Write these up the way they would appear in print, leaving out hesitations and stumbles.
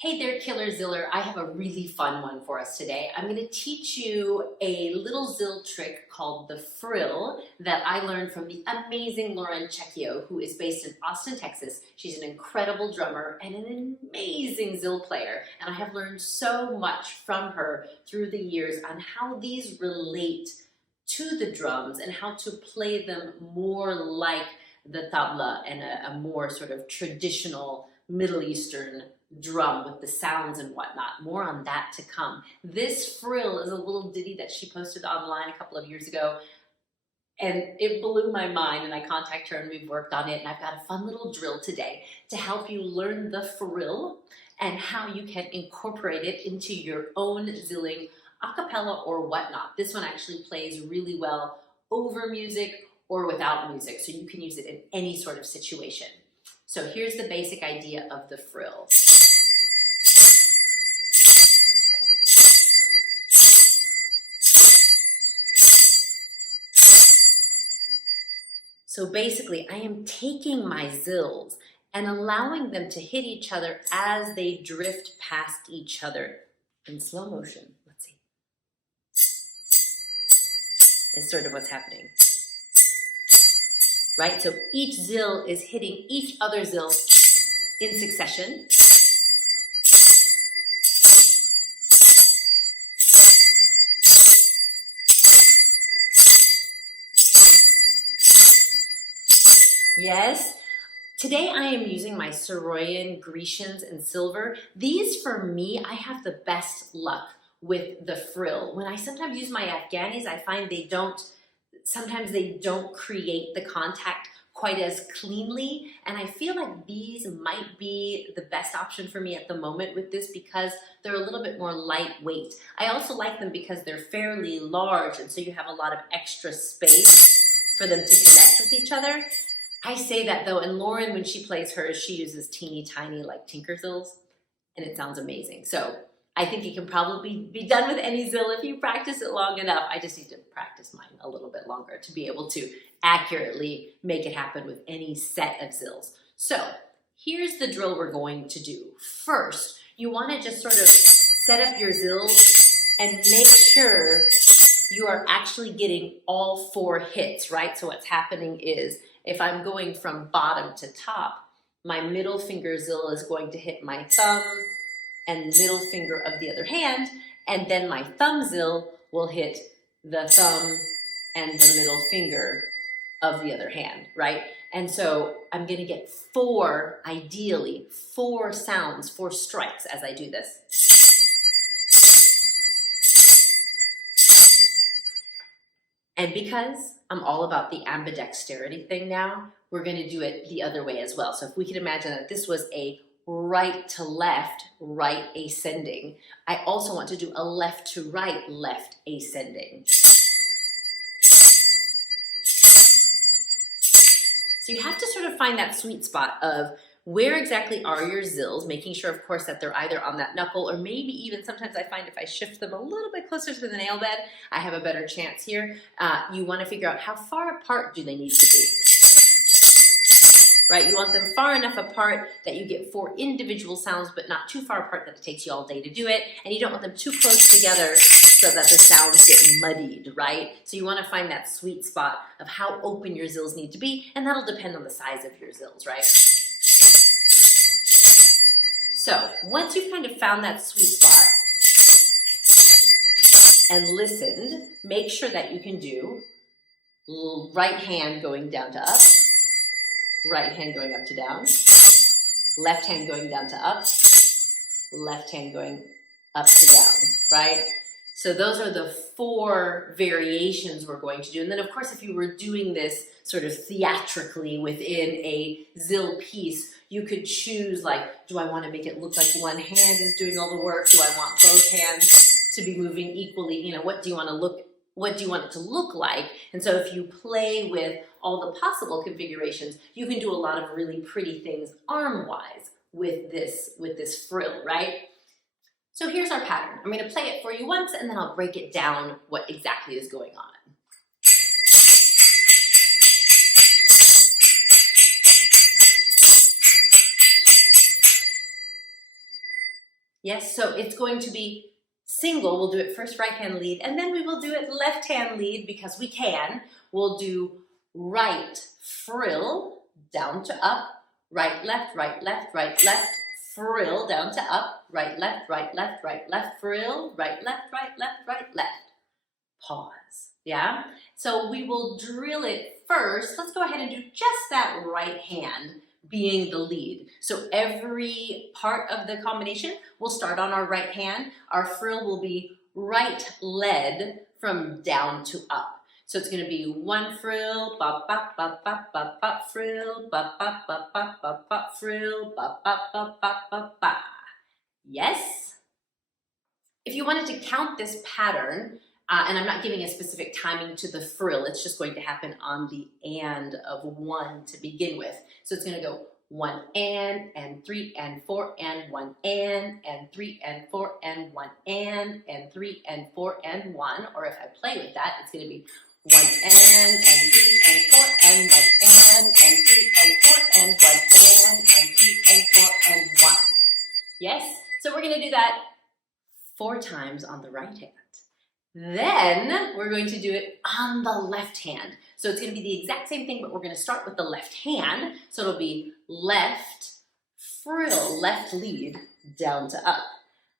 Hey there, Killer Ziller. I have a really fun one for us today. I'm going to teach you a little zill trick called the frill that I learned from the amazing Lauren Checchio, who is based in Austin, Texas. She's an incredible drummer and an amazing zill player. And I have learned so much from her through the years on how these relate to the drums and how to play them more like the tabla and a more sort of traditional Middle Eastern drum with the sounds and whatnot. More on that to come. This frill is a little ditty that she posted online a couple of years ago, and it blew my mind, and I contacted her and we've worked on it, and I've got a fun little drill today to help you learn the frill and how you can incorporate it into your own zilling a cappella or whatnot. This one actually plays really well over music or without music, so you can use it in any sort of situation. So here's the basic idea of the frill. So basically, I am taking my zills and allowing them to hit each other as they drift past each other in slow motion. Let's see. Is sort of what's happening. Right? So each zill is hitting each other zill in succession. Yes. Today I am using my Saroyan, Grecians, and silver. These, for me, I have the best luck with the frill. When I sometimes use my Afghanis, I find sometimes they don't create the contact quite as cleanly, and I feel like these might be the best option for me at the moment with this because they're a little bit more lightweight. I also like them because they're fairly large, and so you have a lot of extra space for them to connect with each other. I say that though, and Lauren, when she plays hers, she uses teeny tiny like tinker zills, and it sounds amazing. So I think it can probably be done with any zill if you practice it long enough. I just need to practice mine a little bit longer to be able to accurately make it happen with any set of zills. So here's the drill we're going to do. First, you want to just sort of set up your zills and make sure you are actually getting all 4 hits, right? So what's happening is if I'm going from bottom to top, my middle finger zill is going to hit my thumb and middle finger of the other hand, and then my thumb zill will hit the thumb and the middle finger of the other hand, right? And so I'm gonna get 4, ideally, 4 sounds, 4 strikes as I do this. And because I'm all about the ambidexterity thing now, we're gonna do it the other way as well. So if we could imagine that this was a right to left, right ascending, I also want to do a left to right, left ascending. So you have to sort of find that sweet spot of where exactly are your zills, making sure, of course, that they're either on that knuckle or maybe even sometimes I find if I shift them a little bit closer to the nail bed, I have a better chance here. You want to figure out how far apart do they need to be. Right, you want them far enough apart that you get 4 individual sounds, but not too far apart that it takes you all day to do it, and you don't want them too close together so that the sounds get muddied, right? So you want to find that sweet spot of how open your zills need to be, and that'll depend on the size of your zills, right? So once you've kind of found that sweet spot and listened, make sure that you can do right hand going down to up, right hand going up to down, left hand going down to up, left hand going up to down, right? So those are the 4 variations we're going to do. And then of course, if you were doing this sort of theatrically within a zill piece, you could choose like, do I want to make it look like one hand is doing all the work? Do I want both hands to be moving equally? You know, what do you want it to look like? And so if you play with all the possible configurations, you can do a lot of really pretty things arm-wise with this frill, right? So here's our pattern. I'm going to play it for you once and then I'll break it down what exactly is going on. Yes, so it's going to be single. We'll do it first right hand lead, and then we will do it left hand lead because we can. We'll do right frill down to up, right left, right left, right left, frill down to up, right left, right left, right left, frill, right left, right left, right left. Pause. Yeah? So we will drill it first. Let's go ahead and do just that right hand being the lead. So every part of the combination will start on our right hand. Our frill will be right led from down to up. So it's going to be one frill, ba ba ba ba ba ba frill, ba ba ba ba ba ba frill, ba ba ba ba ba ba. Yes? If you wanted to count this pattern, and I'm not giving a specific timing to the frill, it's just going to happen on the and of one to begin with. So it's going to go 1 and 3 and 4 and 1 and 3 and 4 and 1 and 3 and 4 and 1. Or if I play with that, it's going to be 1 and 3 and 4 and 1 and 3 and 4 and 1 and 3 and 4 and 1. Yes? So we're going to do that 4 times on the right hand. Then we're going to do it on the left hand. So it's going to be the exact same thing, but we're going to start with the left hand. So it'll be left frill, left lead, down to up.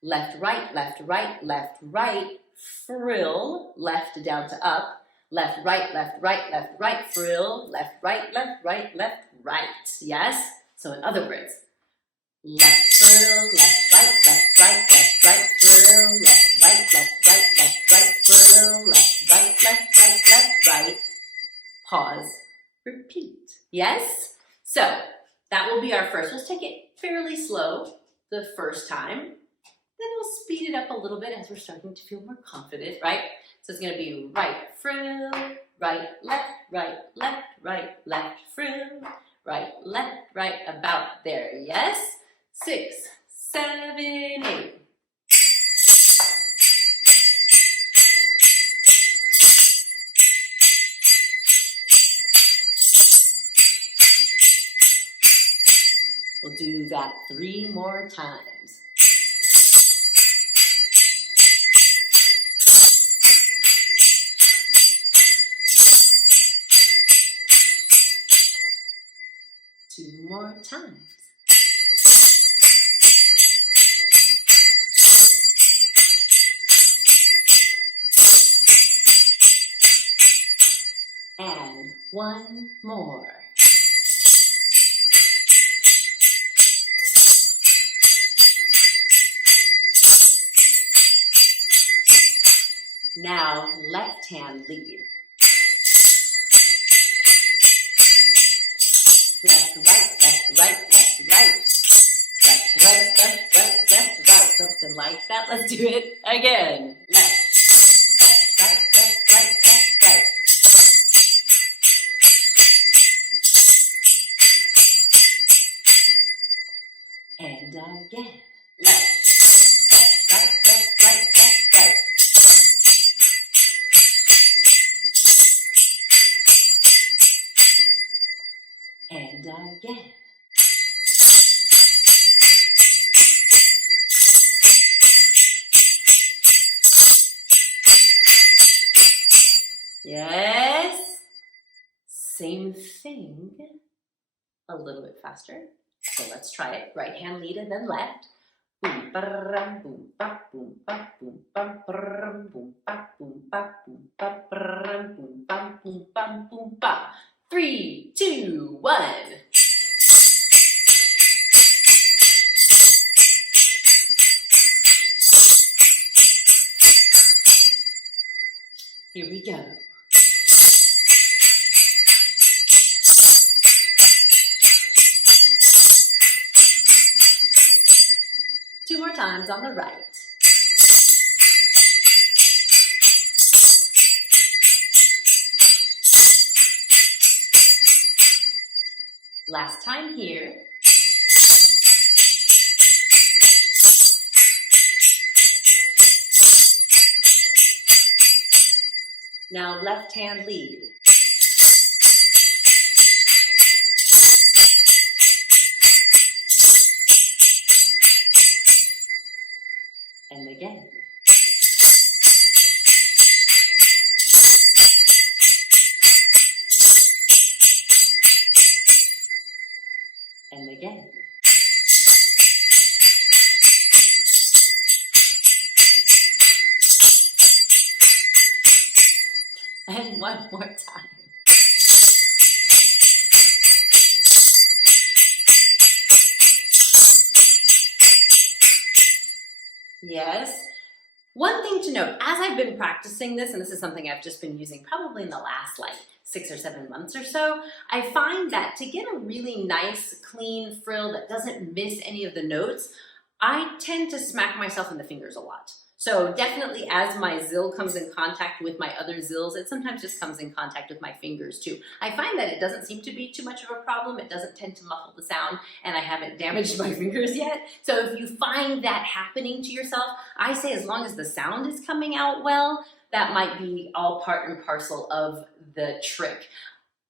Left, right, left, right, left, right, frill, left, down to up. Left, right, left, right, left, right, frill, left, right, left, right, left, right. Yes? So in other words, left frill, left, right, left, right, left, right, frill, left, right, left, right, left, right, frill, left, right, left, right, left, right. Pause, repeat. Yes? So that will be our first. Let's take it fairly slow the first time. Then we'll speed it up a little bit as we're starting to feel more confident, right? So it's going to be right frill, right, left, right, left, right, left, frill, right, left, right, about there. Yes? 6, 7, 8. We'll do that 3 more times. Two more times. And 1 more. Now, left hand lead. Left, right, left, right, left, right. Left, right, left, right, left, right. Something like that. Let's do it again. Left, left, right, left, right, left, right. And again. Left, left, right, left, right, left, right. And again. Yes. Same thing. A little bit faster. So let's try it. Right hand lead and then left. Boom, ba-rum, boom, ba, boom, ba, boom, bum, ba-rum, boom, ba, boom, ba, boom, ba, ba-rum, boom, bum, boom, bum, boom, bum. 3, 2, 1. Here we go. Two more times on the right. Last time here. Now left hand lead. again. And again. And one more time. Yes. One thing to note, as I've been practicing this, and this is something I've just been using probably in the last like 6 or 7 months or so, I find that to get a really nice, clean frill that doesn't miss any of the notes, I tend to smack myself in the fingers a lot. So definitely as my zill comes in contact with my other zills, it sometimes just comes in contact with my fingers too. I find that it doesn't seem to be too much of a problem. It doesn't tend to muffle the sound, and I haven't damaged my fingers yet. So if you find that happening to yourself, I say as long as the sound is coming out well, that might be all part and parcel of the trick.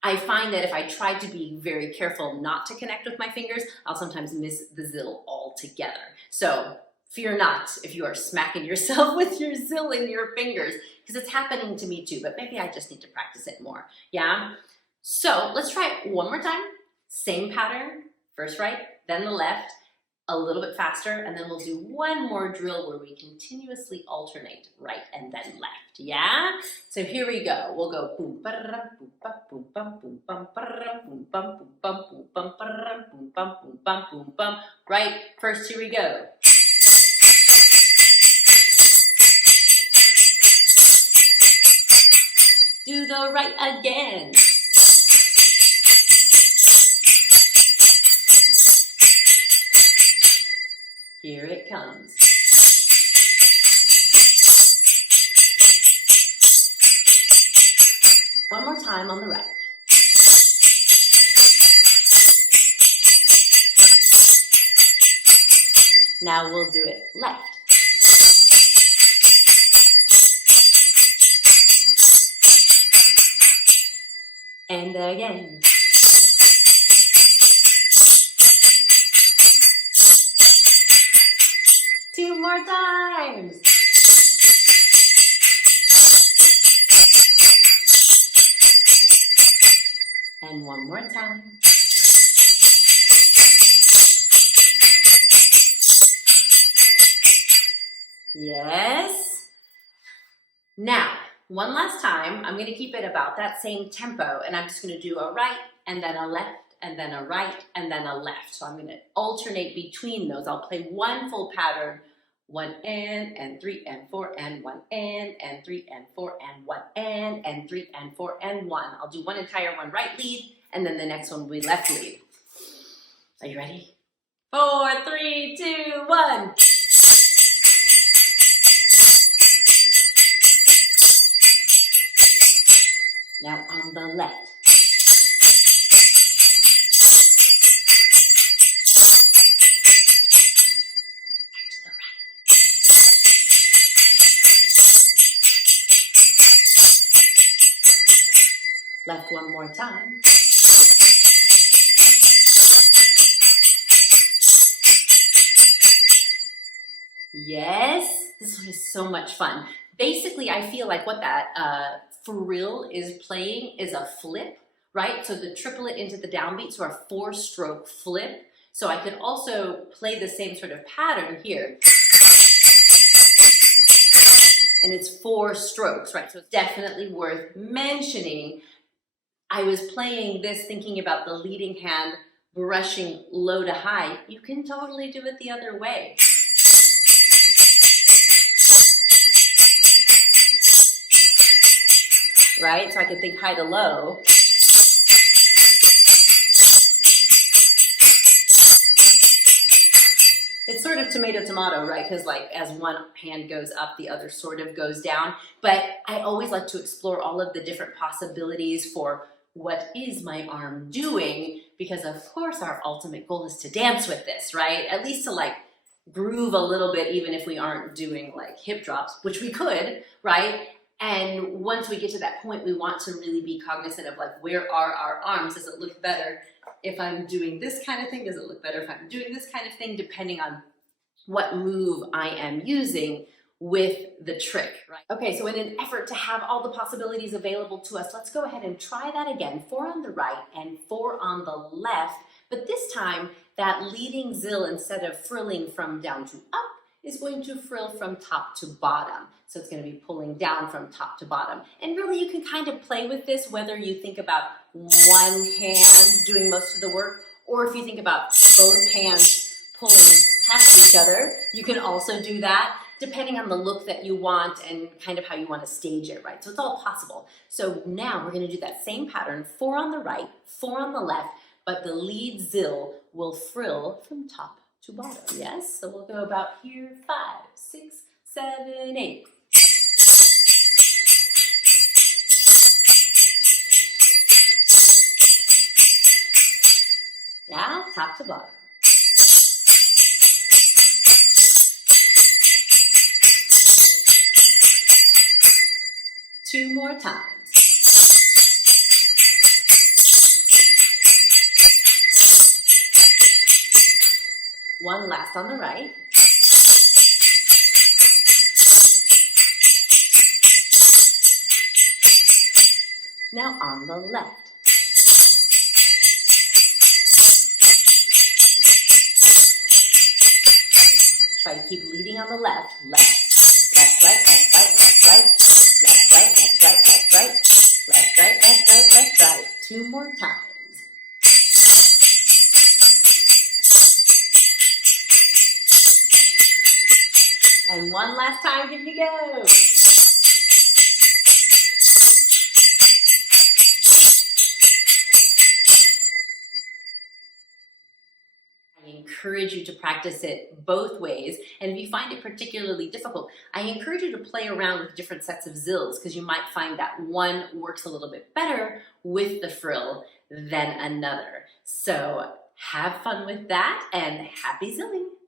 I find that if I try to be very careful not to connect with my fingers, I'll sometimes miss the zill altogether. So fear not if you are smacking yourself with your zill in your fingers, because it's happening to me too, but maybe I just need to practice it more, yeah? So let's try it one more time. Same pattern, first right, then the left, a little bit faster, and then we'll do one more drill where we continuously alternate right and then left, yeah? So here we go. We'll go boom, ba-da-da, boom, ba, boom, bum, boom, bum, ba-da-da, boom, bum, boom, bum, boom, bum, ba-da-da, boom, bum, boom, bum, boom, bum. Right, first, here we go. Do the right again. Here it comes. One more time on the right. Now we'll do it left. And again. Two more times. And one more time. Yes. Now, one last time, I'm going to keep it about that same tempo, and I'm just going to do a right and then a left and then a right and then a left. So I'm going to alternate between those. I'll play one full pattern, 1 and 3 and 4 and 1 and 3 and 4 and 1 and 3 and 4 and 1. I'll do one entire one right lead, and then the next one will be left lead. Are you ready? 4, 3, 2, 1. Now on the left. Back to the right. Left one more time. Yes, this one is so much fun. Basically, I feel like what that frill is playing is a flip, right? So the triplet into the downbeat, so our 4-stroke flip. So I could also play the same sort of pattern here. And it's 4 strokes, right? So it's definitely worth mentioning. I was playing this thinking about the leading hand brushing low to high. You can totally do it the other way. Right? So I can think high to low. It's sort of tomato, right? Because like as one hand goes up, the other sort of goes down. But I always like to explore all of the different possibilities for what is my arm doing? Because of course our ultimate goal is to dance with this, right? At least to like groove a little bit, even if we aren't doing like hip drops, which we could, right? And once we get to that point, we want to really be cognizant of like, where are our arms? Does it look better if I'm doing this kind of thing? Does it look better if I'm doing this kind of thing? Depending on what move I am using, with the trick, right? Okay, so in an effort to have all the possibilities available to us, let's go ahead and try that again. 4 on the right and 4 on the left, but this time that leading zill, instead of frilling from down to up, is going to frill from top to bottom. So it's going to be pulling down from top to bottom. And really you can kind of play with this, whether you think about one hand doing most of the work, or if you think about both hands pulling past each other, you can also do that, depending on the look that you want and kind of how you want to stage it, right? So it's all possible. So now we're going to do that same pattern, 4 on the right, 4 on the left, but the lead zill will frill from top to bottom, yes? So we'll go about here, 5, 6, 7, 8. Yeah, top to bottom. Two more times. One last on the right. Now on the left. Try to keep leading on the left. Left, left, right, left, right, left, right, left, right, left, right, left, right, left, right, left, right, left, right. 2 more times. And one last time, here you go. I encourage you to practice it both ways, and if you find it particularly difficult, I encourage you to play around with different sets of zills, because you might find that one works a little bit better with the frill than another. So have fun with that, and happy zilling!